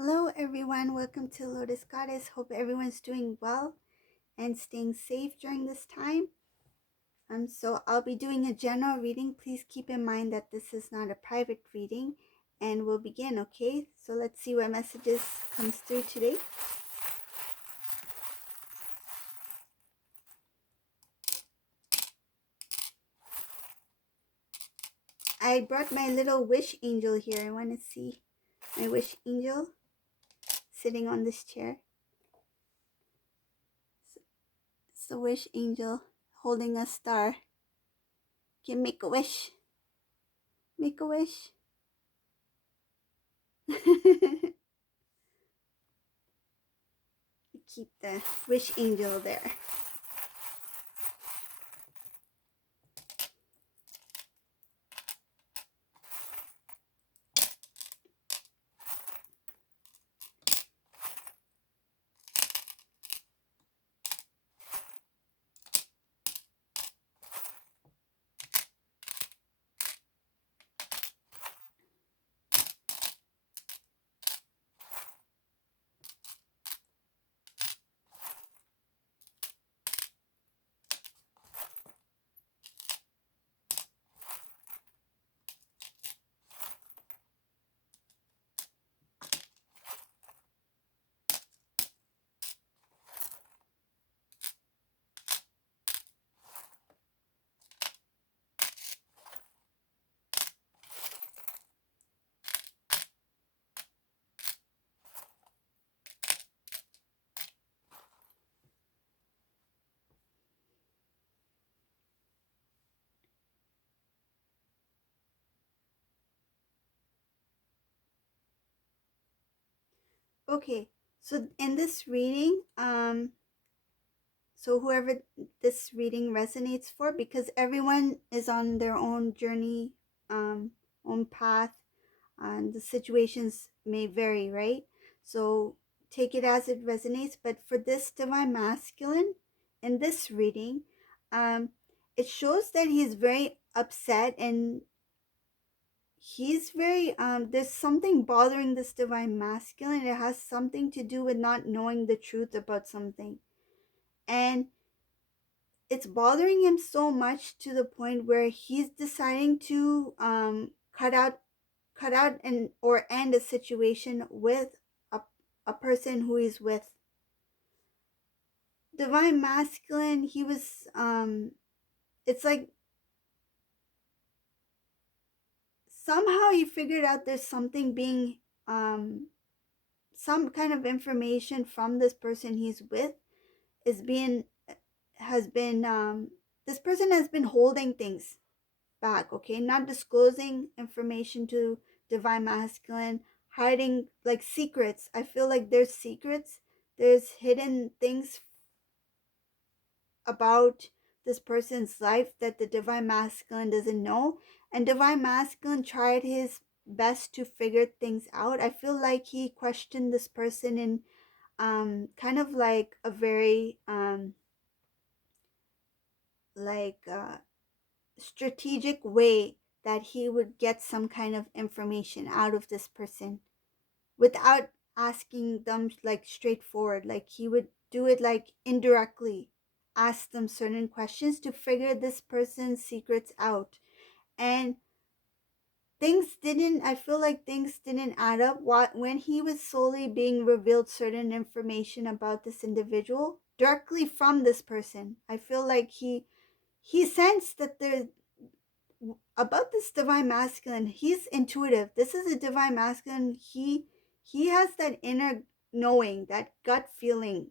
Hello everyone, welcome to Lotus Goddess. Hope everyone's doing well and staying safe during this time. So I'll be doing a general reading. Please keep in mind that this is not a private reading, and we'll begin, okay? So let's see what messages comes through today. I brought my little wish angel here. I want to see my wish angel sitting on this chair. It's the wish angel holding a star. Can make a wish. Make a wish. Keep the wish angel there. Okay, so in this reading, so whoever this reading resonates for, because everyone is on their own journey, own path, and the situations may vary, right? So take it as it resonates. But for this divine masculine, in this reading, it shows that he's very upset and he's very there's something bothering this divine masculine. It has something to do with not knowing the truth about something, and it's bothering him so much to the point where he's deciding to cut out and or end a situation with a, a person who he's with. Divine masculine, he was it's like somehow he figured out there's something being some kind of information from this person he's with is being has been this person has been holding things back, okay, not disclosing information to divine masculine, hiding like secrets. I feel like there's secrets, there's hidden things about this person's life that the divine masculine doesn't know, and divine masculine tried his best to figure things out. I feel like he questioned this person in kind of like a very like strategic way, that he would get some kind of information out of this person without asking them like straightforward. Like he would do it like indirectly, ask them certain questions to figure this person's secrets out. And things didn't, I feel like things didn't add up when he was slowly being revealed certain information about this individual directly from this person. I feel like he sensed that there about this divine masculine, he's intuitive. This is a divine masculine. He has that inner knowing, that gut feeling.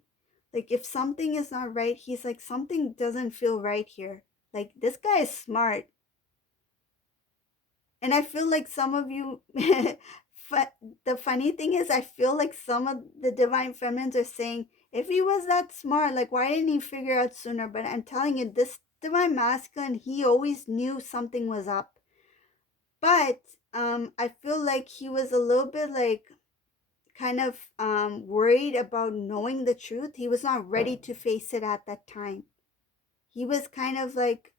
Like if something is not right, he's like, something doesn't feel right here. Like this guy is smart. And I feel like some of you the funny thing is, I feel like some of the divine feminines are saying, if he was that smart, like why didn't he figure out sooner? But I'm telling you, this divine masculine, he always knew something was up. But I feel like he was a little bit like kind of worried about knowing the truth. He was not ready to face it at that time. He was kind of like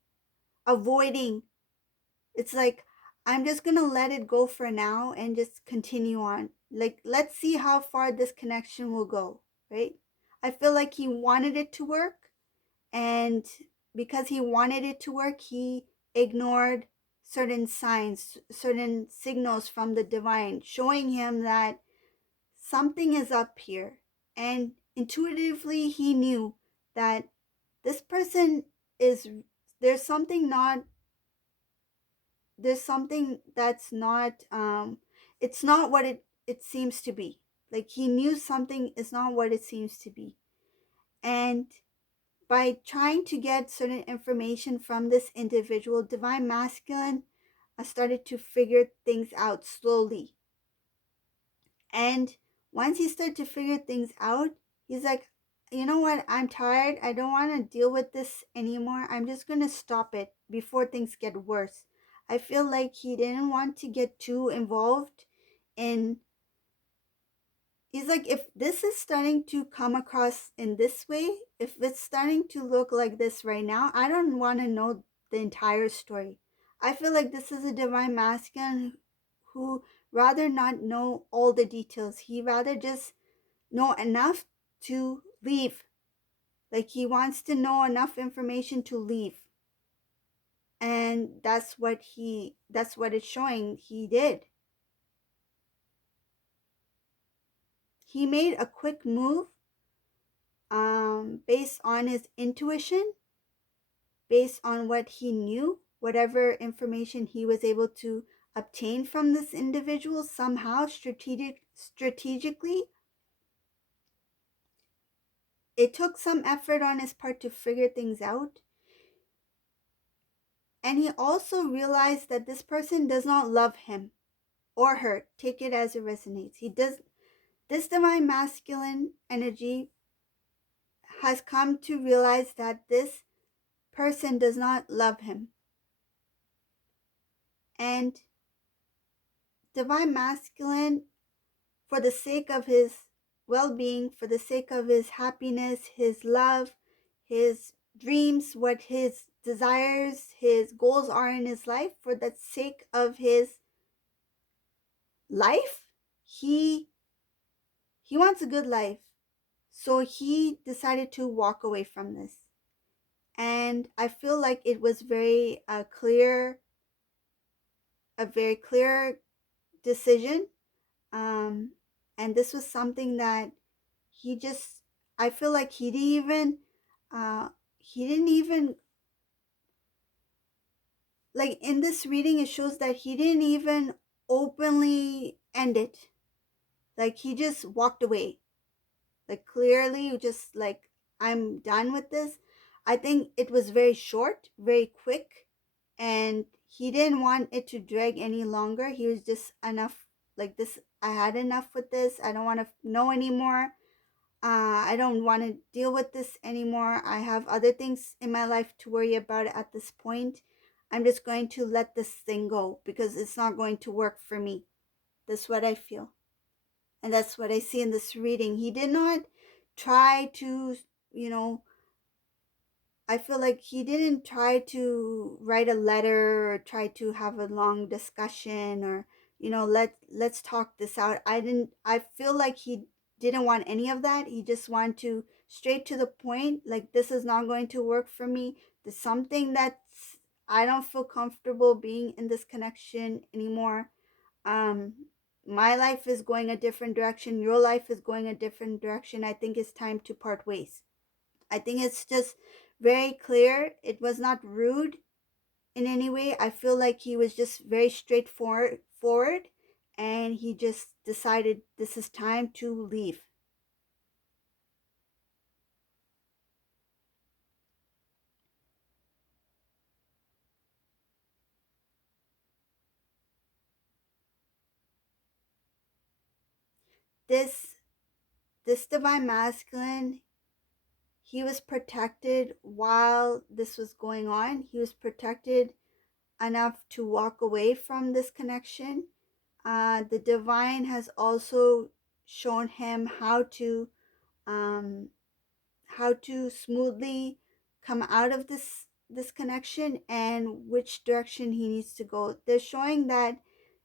avoiding. It's like, I'm just gonna let it go for now and just continue on. Like, let's see how far this connection will go, right? I feel like he wanted it to work, and because he wanted it to work, he ignored certain signs, certain signals from the divine, showing him that something is up here. And intuitively, he knew that this person is, there's something not, there's something that's not, it's not what it seems to be. Like, he knew something is not what it seems to be. And by trying to get certain information from this individual, divine masculine started to figure things out slowly. And once he started to figure things out, he's like, you know what? I'm tired. I don't want to deal with this anymore. I'm just going to stop it before things get worse. I feel like he didn't want to get too involved in. He's like, if this is starting to come across in this way, if it's starting to look like this right now, I don't want to know the entire story. I feel like this is a divine masculine who rather not know all the details. He rather just know enough to leave. Like, he wants to know enough information to leave. And that's what it's showing he did. He made a quick move based on his intuition, based on what he knew, whatever information he was able to obtain from this individual somehow strategically. It took some effort on his part to figure things out. And he also realized that this person does not love him or her. Take it as it resonates. He does. This divine masculine energy has come to realize that this person does not love him. And divine masculine, for the sake of his well being, for the sake of his happiness, his love, his dreams, what his desires, his goals are in his life, for the sake of his life, he wants a good life. So he decided to walk away from this. And I feel like it was a very clear decision. Um, and this was something that he just, I feel like he didn't even, like, in this reading, it shows that he didn't even openly end it. Like, he just walked away. Like, clearly, just like, I'm done with this. I think it was very short, very quick, and he didn't want it to drag any longer. He was just enough, like, this, I had enough with this. I don't want to know anymore. I don't want to deal with this anymore. I have other things in my life to worry about at this point. I'm just going to let this thing go because it's not going to work for me. That's what I feel. And that's what I see in this reading. He did not try to, you know, I feel like he didn't try to write a letter or try to have a long discussion or, let's talk this out. I feel like he didn't want any of that. He just wanted to straight to the point, like, this is not going to work for me. There's something that's, I don't feel comfortable being in this connection anymore. um my life is going a different direction, your life is going a different direction. I think it's time to part ways. I think it's just very clear. It was not rude in any way. I feel like he was just very straightforward, and he just decided this is time to leave. This divine masculine, he was protected while this was going on. He was protected enough to walk away from this connection. The divine has also shown him um, how to smoothly come out of this this connection and which direction he needs to go. They're showing that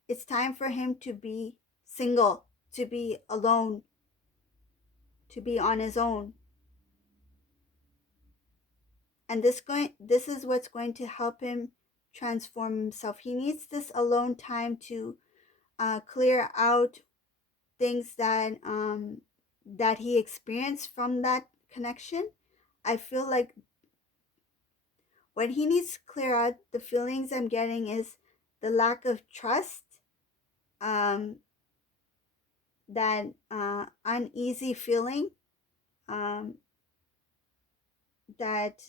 it's time for him to be single, to be alone, to be on his own. And this is what's going to help him transform himself. He needs this alone time to clear out things that he experienced from that connection. I feel like what he needs to clear out, the feelings I'm getting is the lack of trust, um, that uneasy feeling, um, that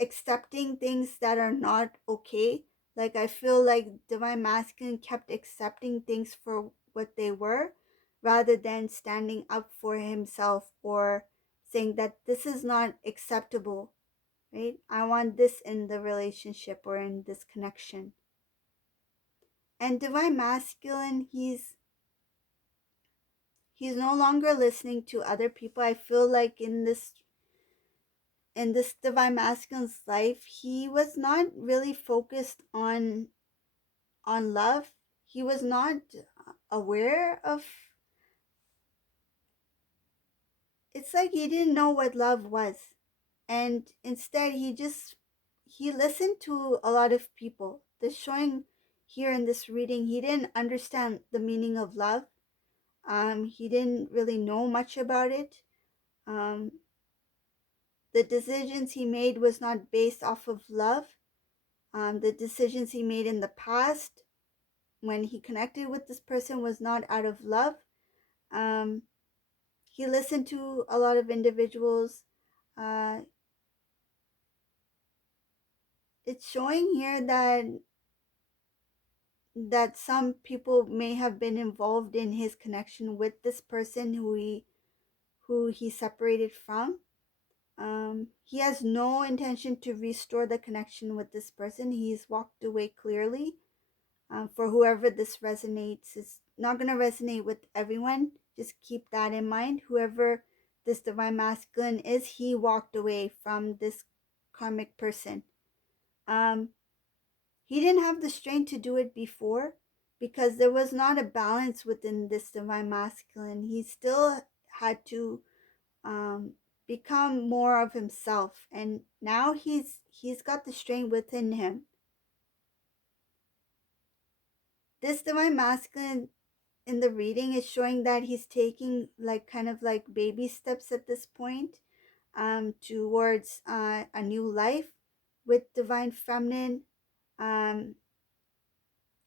accepting things that are not okay. Like I feel like Divine Masculine kept accepting things for what they were rather than standing up for himself or saying that this is not acceptable, right? I want this in the relationship or in this connection. And Divine Masculine, he's no longer listening to other people. I feel like in this Divine Masculine's life, he was not really focused on love. He was not aware of, it's like he didn't know what love was. And instead he listened to a lot of people. This showing here in this reading, he didn't understand the meaning of love. He didn't really know much about it. Um, the decisions he made was not based off of love. The decisions he made in the past when he connected with this person was not out of love. Um, he listened to a lot of individuals. Uh, it's showing here that some people may have been involved in his connection with this person who he separated from. He has no intention to restore the connection with this person. He's walked away clearly. For whoever this resonates, it's not going to resonate with everyone. Just keep that in mind. Whoever this Divine Masculine is, he walked away from this karmic person. Um, he didn't have the strength to do it before because there was not a balance within this Divine Masculine. He still had to um, become more of himself, and now he's got the strength within him. This Divine Masculine in the reading is showing that he's taking like kind of like baby steps at this point, towards a new life with Divine Feminine. um,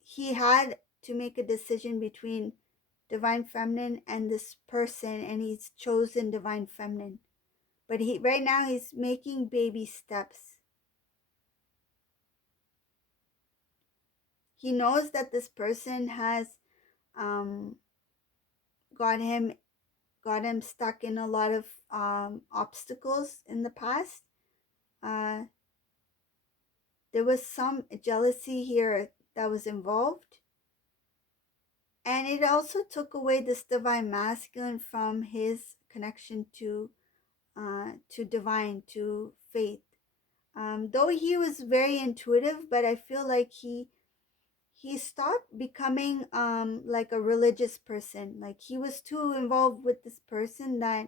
he had to make a decision between Divine Feminine and this person, and he's chosen Divine Feminine. But he right now he's making baby steps. He knows that this person has um, got him got him stuck in a lot of obstacles in the past. Uh, there was some jealousy here that was involved, and it also took away this Divine Masculine from his connection to divine, to faith. Though he was very intuitive, but I feel like he stopped becoming like a religious person. Like he was too involved with this person that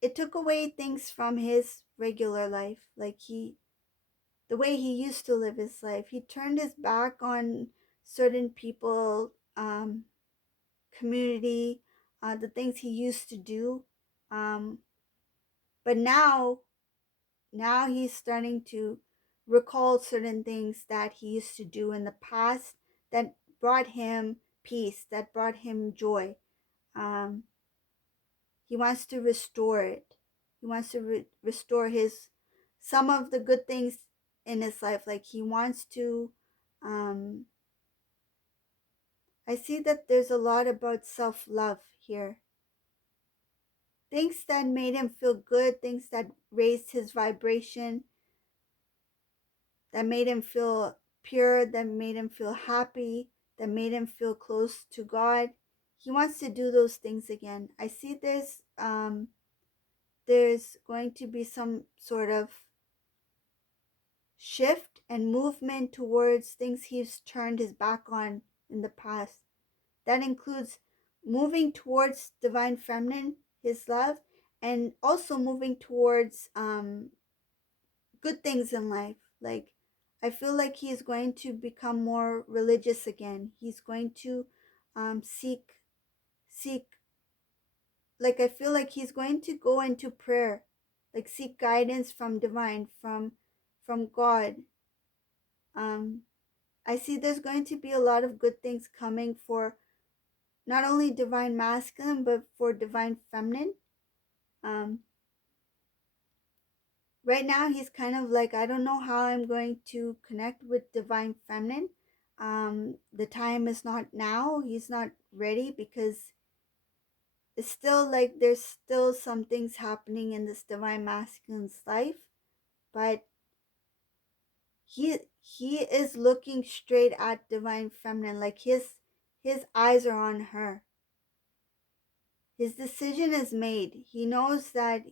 it took away things from his regular life. Like the way he used to live his life, he turned his back on certain people, community, the things he used to do. Um, but now he's starting to recall certain things that he used to do in the past that brought him peace, that brought him joy. Um, he wants to restore it. He wants to restore his some of the good things in his life. Like he wants to. Um, I see that there's a lot about self love here. Things that made him feel good, things that raised his vibration, that made him feel pure, that made him feel happy, that made him feel close to God. He wants to do those things again. I see there's going to be some sort of shift and movement towards things he's turned his back on in the past. That includes moving towards divine feminine, his love, and also moving towards good things in life. Like, I feel like he's going to become more religious again. He's going to seek like I feel like he's going to go into prayer, like seek guidance from divine, from God. Um, I see there's going to be a lot of good things coming for not only divine masculine but for divine feminine. Um, right now he's kind of like, I don't know how I'm going to connect with divine feminine. The time is not now. He's not ready because it's still like there's still some things happening in this divine masculine's life, but he is looking straight at divine feminine, like his eyes are on her. His decision is made. He knows that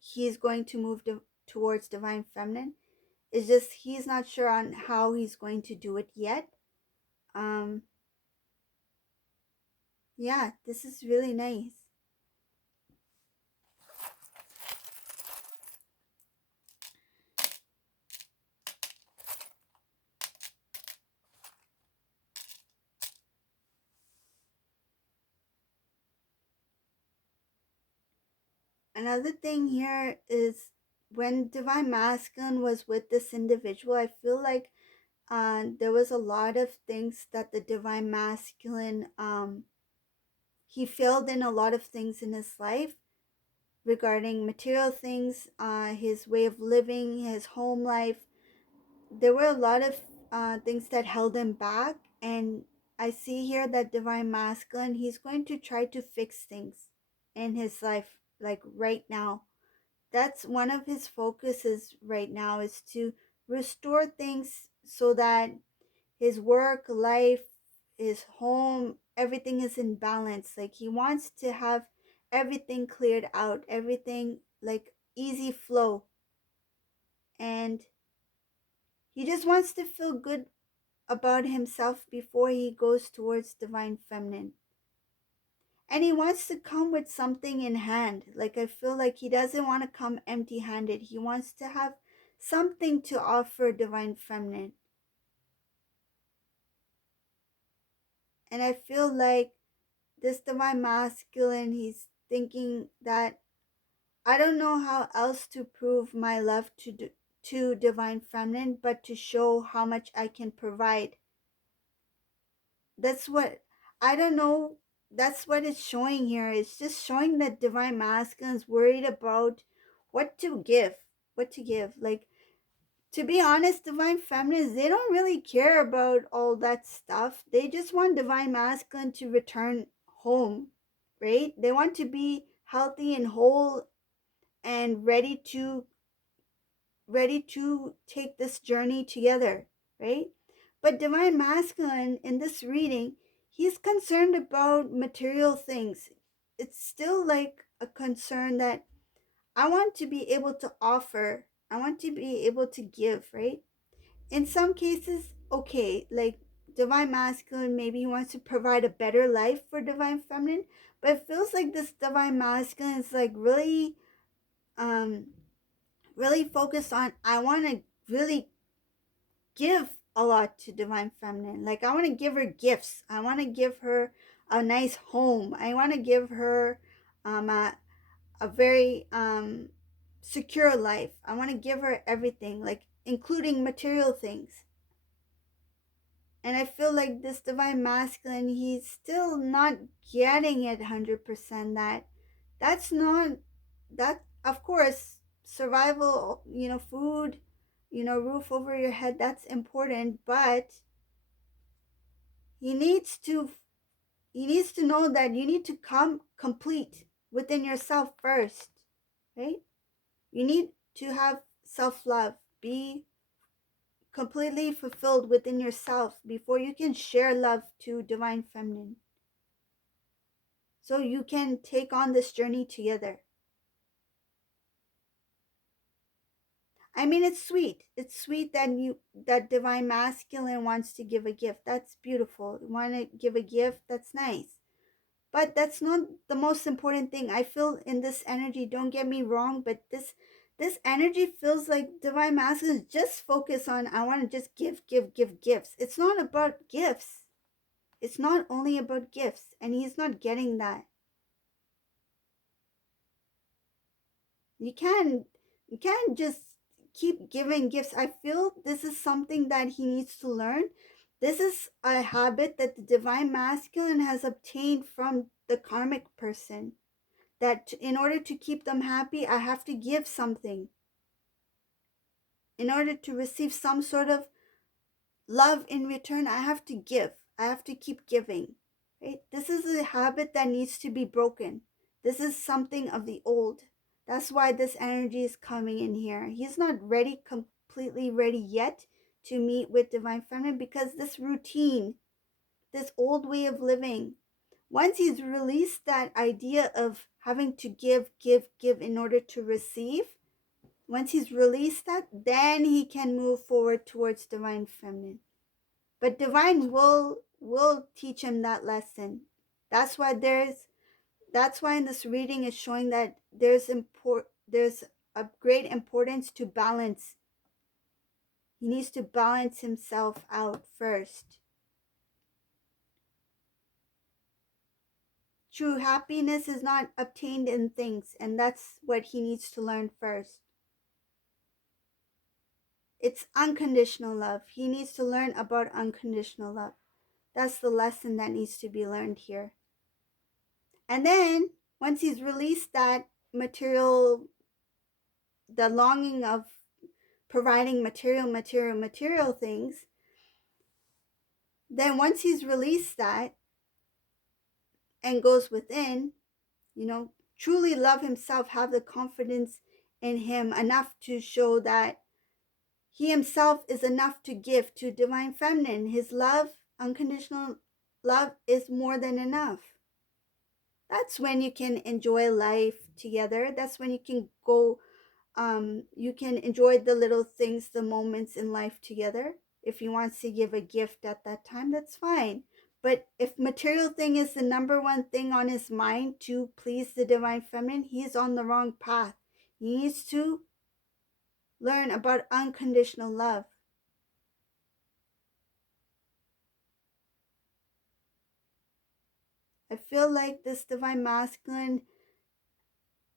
he's going to move towards divine feminine. It's just he's not sure on how he's going to do it yet. um yeah, this is really nice. Another thing here is when divine masculine was with this individual, I feel like there was a lot of things that the divine masculine he failed in a lot of things in his life regarding material things, his way of living, his home life. There were a lot of things that held him back, and I see here that divine masculine, he's going to try to fix things in his life, like right now. That's one of his focuses right now, is to restore things so that his work life, his home, everything is in balance. Like he wants to have everything cleared out, everything like easy flow, and he just wants to feel good about himself before he goes towards divine feminine. And he wants to come with something in hand. Like I feel like he doesn't want to come empty handed. He wants to have something to offer divine feminine. And I feel like this divine masculine, he's thinking that I don't know how else to prove my love to divine feminine but to show how much I can provide. That's what, I don't know, that's what it's showing here. It's just showing that divine masculine is worried about what to give, what to give. Like, to be honest, divine feminines, they don't really care about all that stuff. They just want divine masculine to return home, right? They want to be healthy and whole and ready to take this journey together, right? But divine masculine in this reading, he's concerned about material things. It's still like a concern that I want to be able to offer, I want to be able to give, right? In some cases, okay, like divine masculine, maybe he wants to provide a better life for divine feminine, but it feels like this divine masculine is like um really focused on, I want to really give a lot to divine feminine. Like I want to give her gifts. I want to give her a nice home. I want to give her um a very secure life. I want to give her everything, like including material things. And I feel like this divine masculine, he's still not getting it 100%. That's not, that of course survival, food, roof over your head, that's important, but he needs to he needs to know that you need to come complete within yourself first, right? You need to have self-love, be completely fulfilled within yourself before you can share love to divine feminine, so you can take on this journey together. I mean, it's sweet. It's sweet that that divine masculine wants to give a gift. That's beautiful. You want to give a gift. That's nice. But that's not the most important thing. I feel in this energy, don't get me wrong, but this energy feels like divine masculine just focus on I want to just give gifts. It's not about gifts. It's not only about gifts, and he's not getting that. You can you can't just keep giving gifts. I feel this is something that he needs to learn. This is a habit that the divine masculine has obtained from the karmic person, that in order to keep them happy, I have to give something. In order to receive some sort of love in return, I have to give. I have to keep giving. Right? This is a habit that needs to be broken. This is something of the old. That's why this energy is coming in here. He's not ready, completely ready yet to meet with divine feminine, because this routine, this old way of living, once he's released that idea of having to give in order to receive, once he's released that, then he can move forward towards divine feminine. But divine will teach him that lesson. That's why that's why in this reading is showing that there's a great importance to balance. He needs to balance himself out first. True happiness is not obtained in things, and that's what he needs to learn first. It's unconditional love. He needs to learn about unconditional love. That's the lesson that needs to be learned here. And then, once he's released that material, the longing of providing material things, then once he's released that and goes within, truly love himself, have the confidence in him enough to show that he himself is enough to give to divine feminine. His love, unconditional love, is more than enough. That's when you can enjoy life together. That's when you can go, you can enjoy the little things, the moments in life together. If he wants to give a gift at that time, that's fine. But if material thing is the number one thing on his mind to please the divine feminine, he's on the wrong path. He needs to learn about unconditional love. I feel like this divine masculine,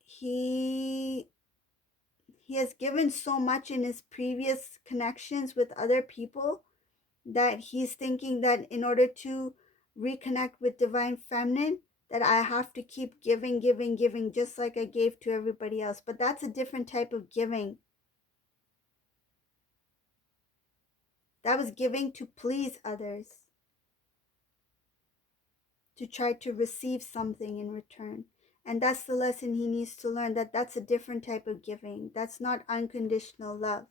he he has given so much in his previous connections with other people that he's thinking that in order to reconnect with divine feminine, that I have to keep giving just like I gave to everybody else. But that's a different type of giving. That was giving to please others, to try to receive something in return. And that's the lesson he needs to learn, that that's a different type of giving. That's not unconditional love.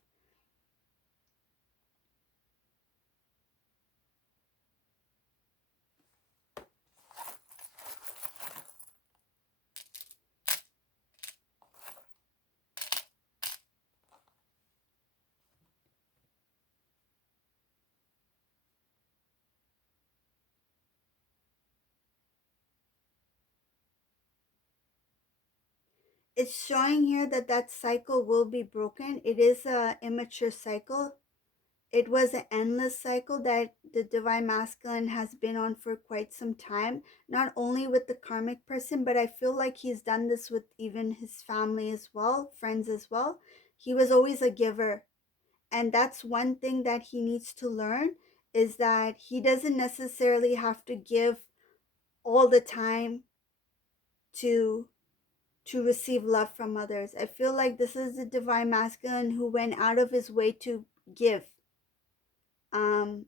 It's showing here that that cycle will be broken. It is a immature cycle. It was an endless cycle that the divine masculine has been on for quite some time, not only with the karmic person, but I feel like he's done this with even his family as well, friends as well. He was always a giver. And that's one thing that he needs to learn, is that he doesn't necessarily have to give all the time to receive love from others. I feel like this is the divine masculine who went out of his way to give. Um,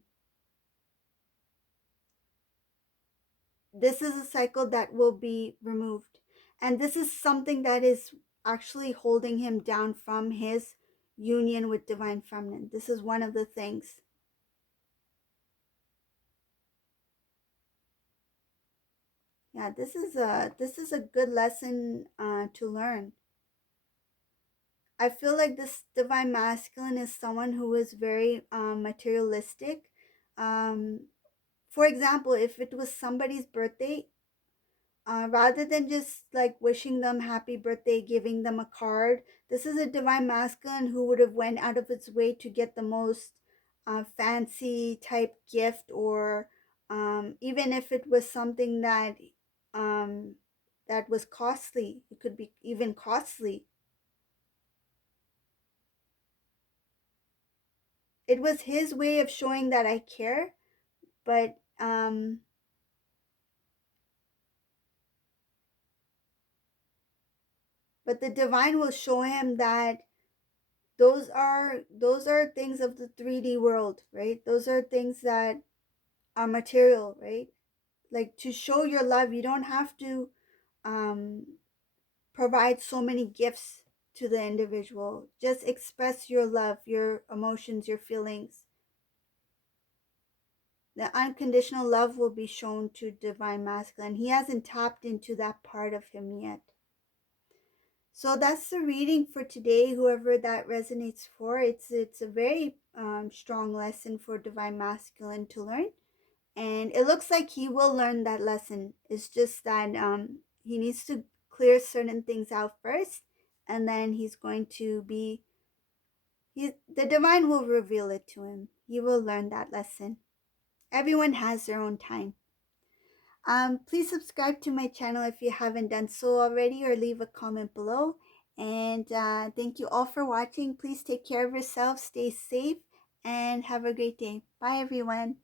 this is a cycle that will be removed. And this is something that is actually holding him down from his union with divine feminine. This is one of the things. Yeah, this is a good lesson to learn. I feel like this divine masculine is someone who is very materialistic. Um, for example, if it was somebody's birthday, rather than just like wishing them happy birthday, giving them a card, this is a divine masculine who would have went out of its way to get the most fancy type gift, or even if it was something um, that was costly, it could be even costly. It was his way of showing that I care, but but the divine will show him that those are things of the 3D world, right? Those are things that are material, right? Like, to show your love, you don't have to um provide so many gifts to the individual. Just express your love, your emotions, your feelings. The unconditional love will be shown to divine masculine. He hasn't tapped into that part of him yet. So that's the reading for today. Whoever that resonates for, it's a very strong lesson for divine masculine to learn, and it looks like he will learn that lesson. It's just that he needs to clear certain things out first, and then he's going to be the divine will reveal it to him. He will learn that lesson. Everyone has their own time. Please subscribe to my channel if you haven't done so already, or leave a comment below. And thank you all for watching. Please take care of yourself, stay safe, and have a great day. Bye, everyone.